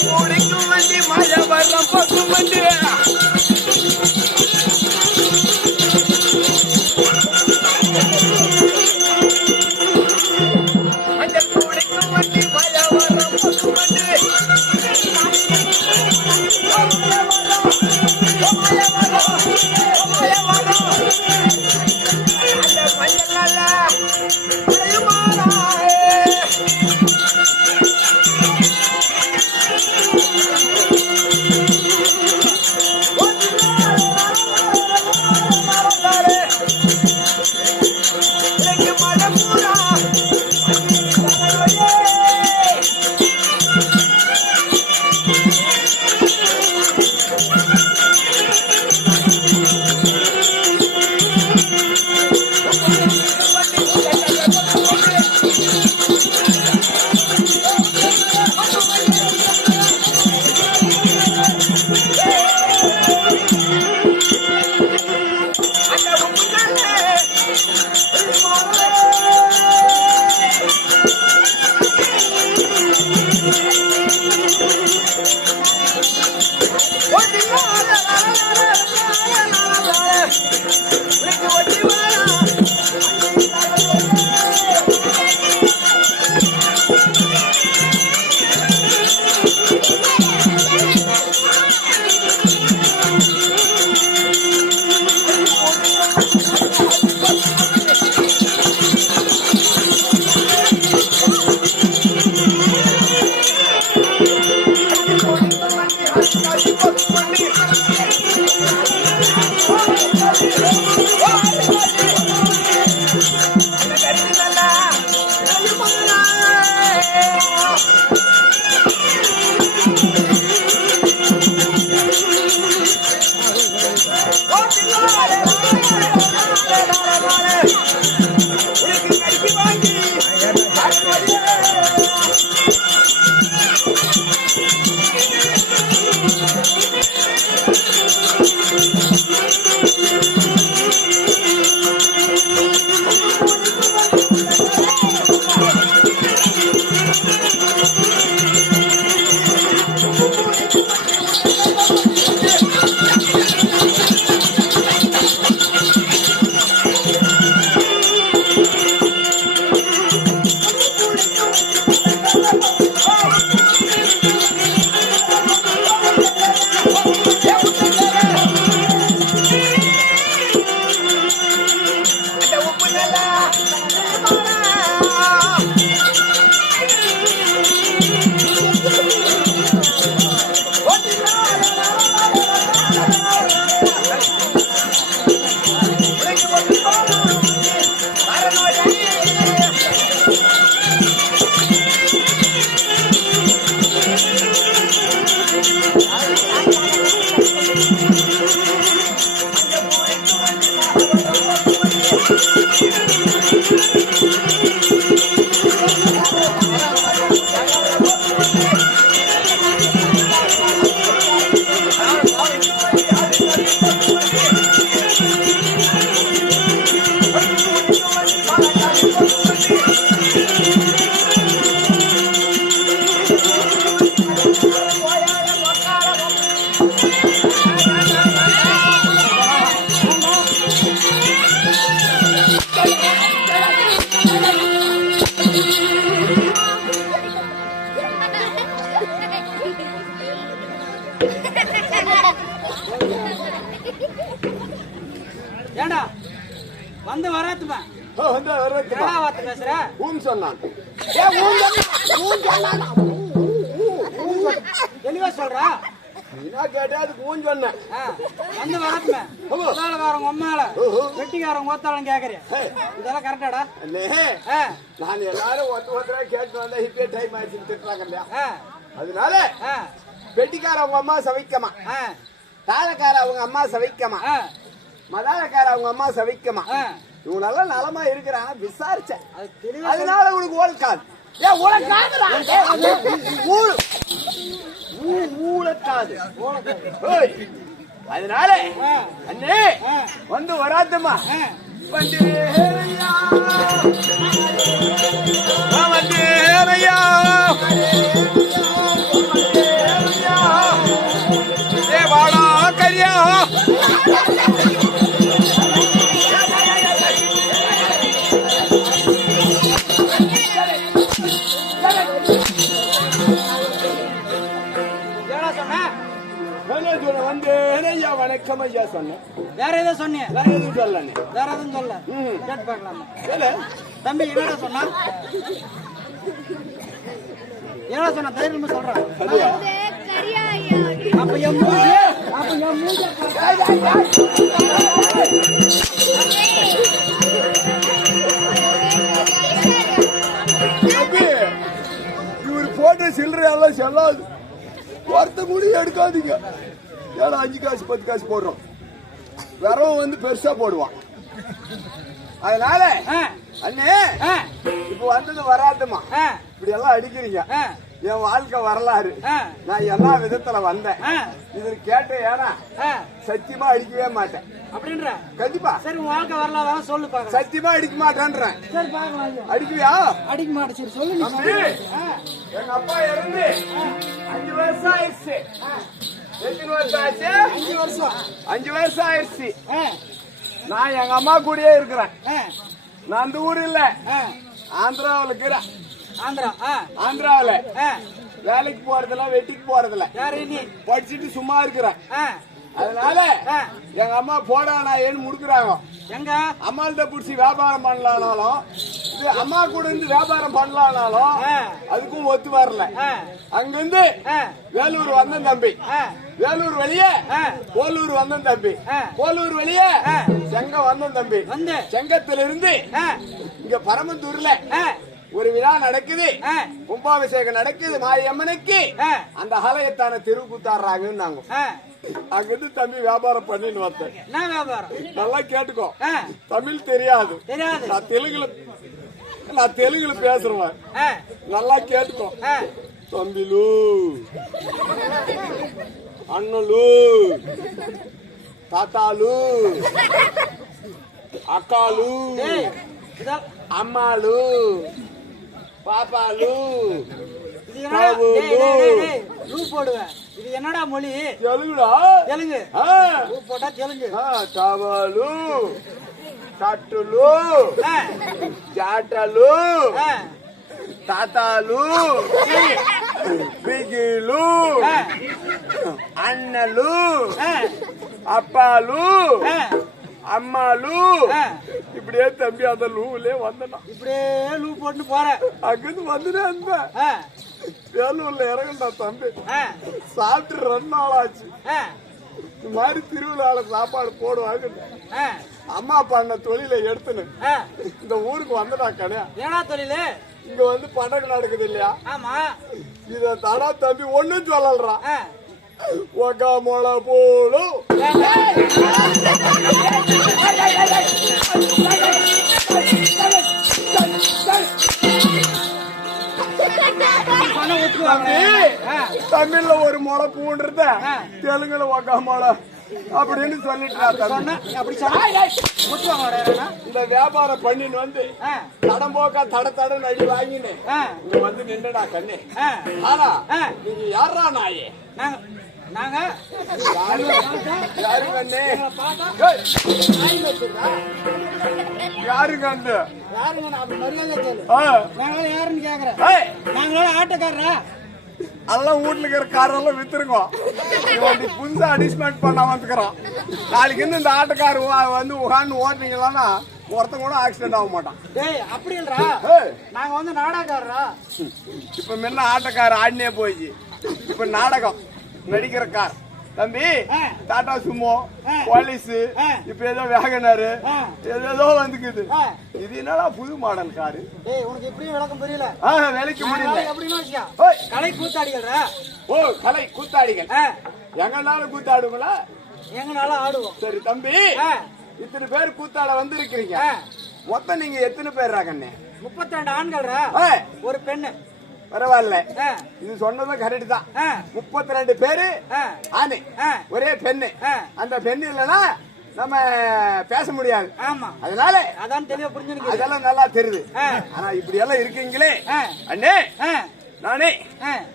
கூடைக்கும் வண்டி மழை வரம் பக்கம் வண்டி ஏண்டா வந்து வராத்துமா பேசுற தெளிவா சொல்றா வந்து வராத்துமே முதலாளக்காரங்க அம்மால வெட்டிக்காரங்க ஓத்தாலும் கேக்குறேன் இதெல்லாம் கரெக்டாடா நான் எல்லாரும் ஒருத்தரா கேட்டு வந்தா இப்பே டைம் ஆயிடுச்சு திட்டுறாங்க இல்லையா அதனால வெட்டிக்கார அவங்க அம்மா சவிக்கமா தாளக்கார அவங்க அம்மா சவிக்கமா மதாளக்கார அவங்க அம்மா சவிக்கமா இவன் நல்லா நலமா இருக்கிறான் விசாரிச்சேன் அதனால உனக்கு ஓலக்காது ஏன் ஊழக்காது அதனால அண்ணே வந்து வராதுமா வந்தேரையா வணக்கம் சொல்ல வந்து ஐயா வணக்கம் ஐயா சொன்னேன். வேற ஏதோ சொன்னீங்க? வேற எதுவும் சொல்லண்ணே. வேற எதுவும் சொல்ல. கேட்டு பார்க்கலாமா? சொல்லு தம்பி என்னடா சொன்னா? என்னடா சொன்னா? தைரியமா சொல்றான். அப்ப என் மூஞ்சி இவரு போட்ட சில்லறை எல்லாம் செல்லாது. ஒருத்த கூட எடுக்காதீங்க. ஏன்னா 5 காசு 10 காசு போடுறோம். வரவும் வந்து பெருசா போடுவான். அதனால அண்ணே இப்ப வந்தது வராதுமா. இப்படி எல்லாம் அடிக்கிறீங்க. என் வாழ்க்கை வரலாறு. நான் எல்லா விதத்துல வந்தேன். இது கேட்ட ஏன்னா சத்தியமா அடிக்கவே மாட்டேன் அப்படின்ற. கண்டிப்பா. சரி உன் வாழ்க்கை வரலாறு சொல்லு பாக்கலாம். சத்தியமா அடிக்க மாட்டேன்றேன். சரி பாக்கலாம். அடிக்குவியா? அடிக்க மாட்டேன். சரி சொல்லு. எங்க அப்பா இறந்து 5 வருஷம் ஆயிடுச்சு. எத்தனை வருஷம் ஆச்சு? 5 வருஷம். 5 வருஷம் ஆயிடுச்சு. நான் எங்க அம்மா கூடயே இருக்கிறேன். நான் அந்த ஊர் இல்ல, ஆந்திராவில் இருக்கிறேன். ஆந்திராவில் வேலைக்கு போறதில்ல, வெட்டிக்கு போறதில்ல. படிச்சுட்டு சும்மா இருக்கிறேன். அதனால எங்க அம்மா போடா நான் ஏன்னு முடுக்குறாங்க. எங்க அம்மாள்கிட்ட புடிச்சு வியாபாரம் பண்ணலானாலும், இது அம்மா கூட இருந்து வியாபாரம் பண்ணலானாலும் அதுக்கும் ஒத்து வரல. அங்கிருந்து வேலூர் வந்தேன் தம்பி. வேலூர் வெளியே கோலூர் வந்தேன் தம்பி. கோலூர் வெளியே செங்கம் வந்தேன் தம்பி. செங்கத்துல இருந்து இங்க பரமத்தூர்ல ஒரு விழா நடக்குது. கும்பாபிஷேகம் நடக்குது மாரியம்மனுக்கு. அந்த ஆலயத்தான திருக்கூத்தாடுறாங்கன்னு நாங்க அங்கிருந்து தம்பி வியாபாரம் பண்ணிட்டு வந்தேன். நல்லா கேட்டுக்கோ. தமிழ் தெரியாது. நான் தெலுங்குல பேசுறேன். நல்லா கேட்டுக்கோ. தம்பிலு அண்ணலு தாத்தாலு அக்காலு அம்மாலு பாப்பாலு போடுவேன். இது என்னடா மொழி? தெலுங்குடா. தெலுங்கு போட்டா தெலுங்கு. தவளு சட்டுలు జాటలు తాతాలు బిగిలు అన్నలు అప్పాలు அம்மாலு இப்படியே தம்பி அந்த லூவிலே வந்தனா. இப்படியே லூ போட்டு போற. அங்கிருந்து வந்துட்டே அந்த வேலூர்ல இறங்கண்டா தம்பி. சாப்பிட்டு 2 நாள் ஆச்சு. இந்த மாதிரி திருவிழால சாப்பாடு போடுவாங்க. அம்மா பண்ண தொழிலை எடுத்துன்னு இந்த ஊருக்கு வந்தடா கடையா. ஏனா தொழிலு இங்க வந்து பண்டக நடக்குது இல்லையா? ஆமா. இத தடா தம்பி ஒண்ணும் சொல்லலறா. ஒகா மொள போடு தமிழ்ல ஒரு முளை பூண்டுறத தெலுங்குல ஒகா மொளை அப்படின்னு சொல்லிட்டு இந்த வியாபாரம் பண்ணின்னு வந்து தடம் போக்கா தட நடி வாங்கினு இங்க வந்து நின்னுடா கண்ணு. ஆனா நீங்க யாரா நாயே? நாங்க யாரு கண்ணு? யாரு கண்ணு? யாருன்னு கேக்குறேன். நாங்களா ஆட்டக்காரரா? எல்லாம் வீட்டுல இருக்கிற காரெல்லாம் வித்துருக்கோம். புதுசா அடிஸ்மெண்ட் பண்ண வந்துக்கிறோம். நாளைக்கு இந்த ஆட்டக்கார வந்து உகான்னு ஓட்டுனீங்கன்னா ஒருத்தன் கூட ஆக்சிடென்ட் ஆக மாட்டான். அப்படின்றா? நாங்க வந்து நாடகக்காரரா? இப்ப முன்ன ஆட்டக்கார ஆடினே போயிடுச்சு. இப்ப நாடகம் நடிக்கிற கார் தம்பி. டாடா சுமோ, போலீஸ், இப்ப ஏதோ வேகனாரு ஏதோ வந்துக்குது. இது என்னடா புது மாடல் காரு? உனக்கு எப்படி விளக்கம் புரியல? வேலைக்கு முடியல. கலை கூத்தாடிகள். ஓ கலை கூத்தாடிகள். எங்கனாலும் கூத்தாடுங்களா? எங்கனாலும் ஆடுவோம். சரி தம்பி, இத்தனை பேர் கூத்தாட வந்து இருக்கிறீங்க. மொத்தம் நீங்க எத்தனை பேர் ராகண்ணே? 32 ஆண்கள், ஒரு பெண்ணு. பரவாயில்ல, இது சொன்னதும் கரெக்ட் தான். 32 பேரு ஆணு, ஒரே பெண்ணு. அந்த பெண்ணு இல்லைன்னா நம்ம பேச முடியாது. ஆமா, அதனால அதான் தெளிவா புரிஞ்சுருக்கு. அதெல்லாம் நல்லா தெரியுது. ஆனா இப்படி எல்லாம் இருக்கீங்களே அண்ணே, நானே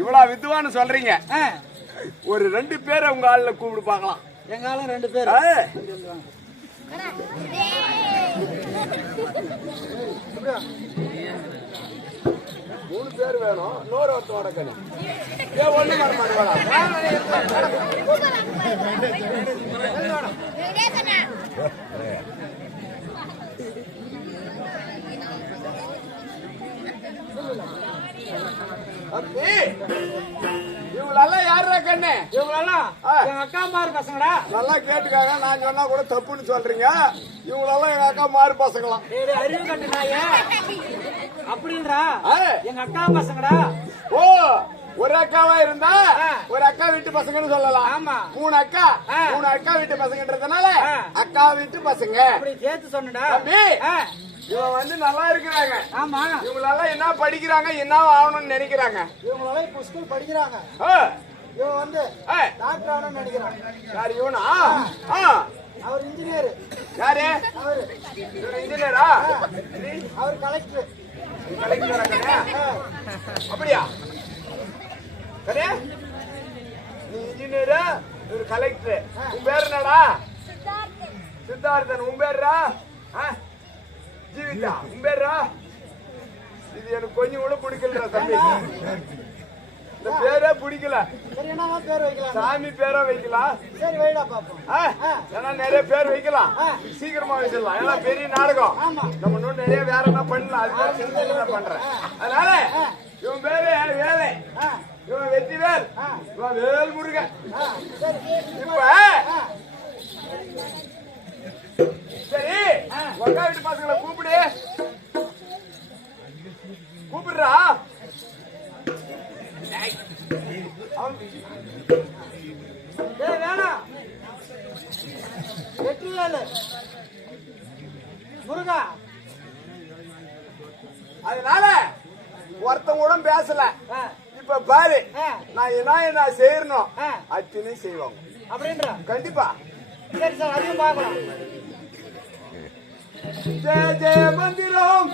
இவ்வளவு வித்துவான்னு சொல்றீங்க. ஒரு 2 பேரை உங்க ஆளுல கூப்பிடு பாக்கலாம். எங்க ஆளும் 2 பேர். 3 பேர் வேணும் நூறு ஒருத்தோட கண்ணு ஏன் ஒண்ணு வர மாட்டேங்களா இவங்களெல்லாம் யாரா கண்ணு இவங்களெல்லாம் எங்க அக்கா மாறு பசங்கடா. நல்லா கேட்டுக்காங்க. நான் சொன்னா கூட தப்புன்னு சொல்றீங்க. இவங்களெல்லாம் எங்க அக்கா மாறு பசங்களாம். அறிவு கட்டுனாயே அப்படின்றா எங்க அக்கா பசங்கடா. ஓ ஒரு அக்காவா இருந்தா ஒரு அக்கா வீட்டு பசங்கன்னு சொல்லலாம். ஆமா மூணு அக்கா வீட்டு பசங்கன்றதுனால அக்கா வீட்டு பசங்க அப்படி சேர்த்து சொன்னடா. இவன் வந்து நல்லா இருக்கிறாங்க. ஆமா இவங்களெல்லாம் என்ன படிக்கிறாங்க என்ன ஆகணும்னு நினைக்கிறாங்க. இவங்களெல்லாம் இப்ப ஸ்கூல் படிக்கிறாங்க. இவன் வந்து டாக்டர் ஆகணும்னு நினைக்கிறான். யார் இவனா? அவர் இன்ஜினியர். யாரு அவரு? இன்ஜினியரா? அவர் கலெக்டர். அப்படியா? நீ இன்ஜினியரா? இவரு கலெக்டர். உன் பேர் என்னடா? சித்தார்த்தன். உன் பேர்ரா? ஜீவிதா. உன் பேர்ரா? இது எனக்கு கொஞ்சம் கூட பிடிக்கல தம்பி. இந்த பேரே பிடிக்கல. சாமி பேரா வைக்கலாம். சரி வைடா பாப்போம். ஏன்னா நிறைய பேர் வைக்கலாம். சீக்கிரமா வச்சிடலாம். ஏன்னா பெரிய நாடகம். நம்ம இன்னும் நிறைய வேற என்ன பண்ணலாம். அதுக்காக சிந்தனை பண்றேன். அதனால இவன் பேரு வேலை. இவன் வெற்றிவேல். இவன் வேல் முருகன். இப்ப சரி ஒக்கா வீட்டு பசங்களை கூப்பிடுறா. வேணாம் வெற்றிவேல் முருகா. அதனால ஒருத்தன் கூட பேசல. இப்ப பாரு நான் என்ன செய்யணும் அத்தனை செய்வாங்க அப்படின்ற. கண்டிப்பா. சரி சார் அதையும் பார்க்கலாம். ஜெய ஜெய மந்திரம்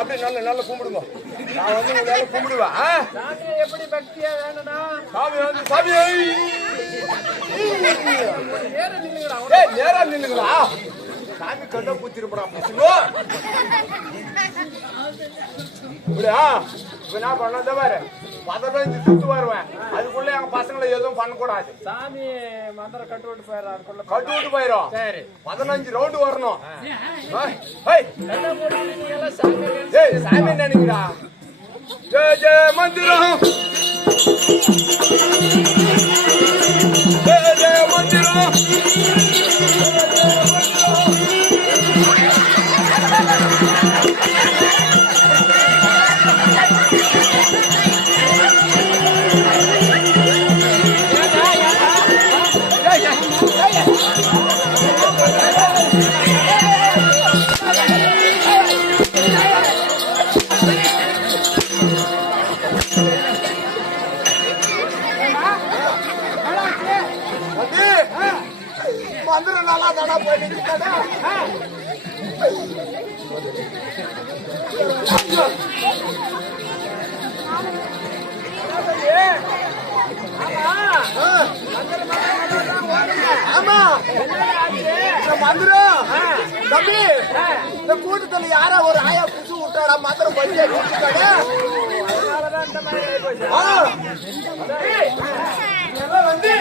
அப்படி நல்ல கும்பிடுங்க. நான் வந்து உங்களால கும்பிடுவேன். எப்படி பக்தியா வேணும்னா சாமி வந்து சாமி நேரா நில்லுங்களா சாமி கண்ட பூத்திருப்பா பசங்க இப்படியா இப்ப என்ன பண்ண பாரு 15 சுத்து வருவேன் அதுக்குள்ள எங்க பசங்களை எதுவும் பண்ணக்கூடாது சாமி மந்திரம் கட்டு விட்டு போயிடுறாரு கட்டு விட்டு போயிடும் சரி 15 ரவுண்டு வரணும் சாமி நினைக்கிறா ஜெய ஜெய மந்திரம் ஜெய ஜெய மந்திரம் மந்திரம் நல்லா தானா போயிட்டு ஆமா மந்திரம் தம்பி இந்த கூட்டத்துல யாரா ஒரு ஆயா புசு விட்டாடா மந்திரம் பஞ்சாய வந்து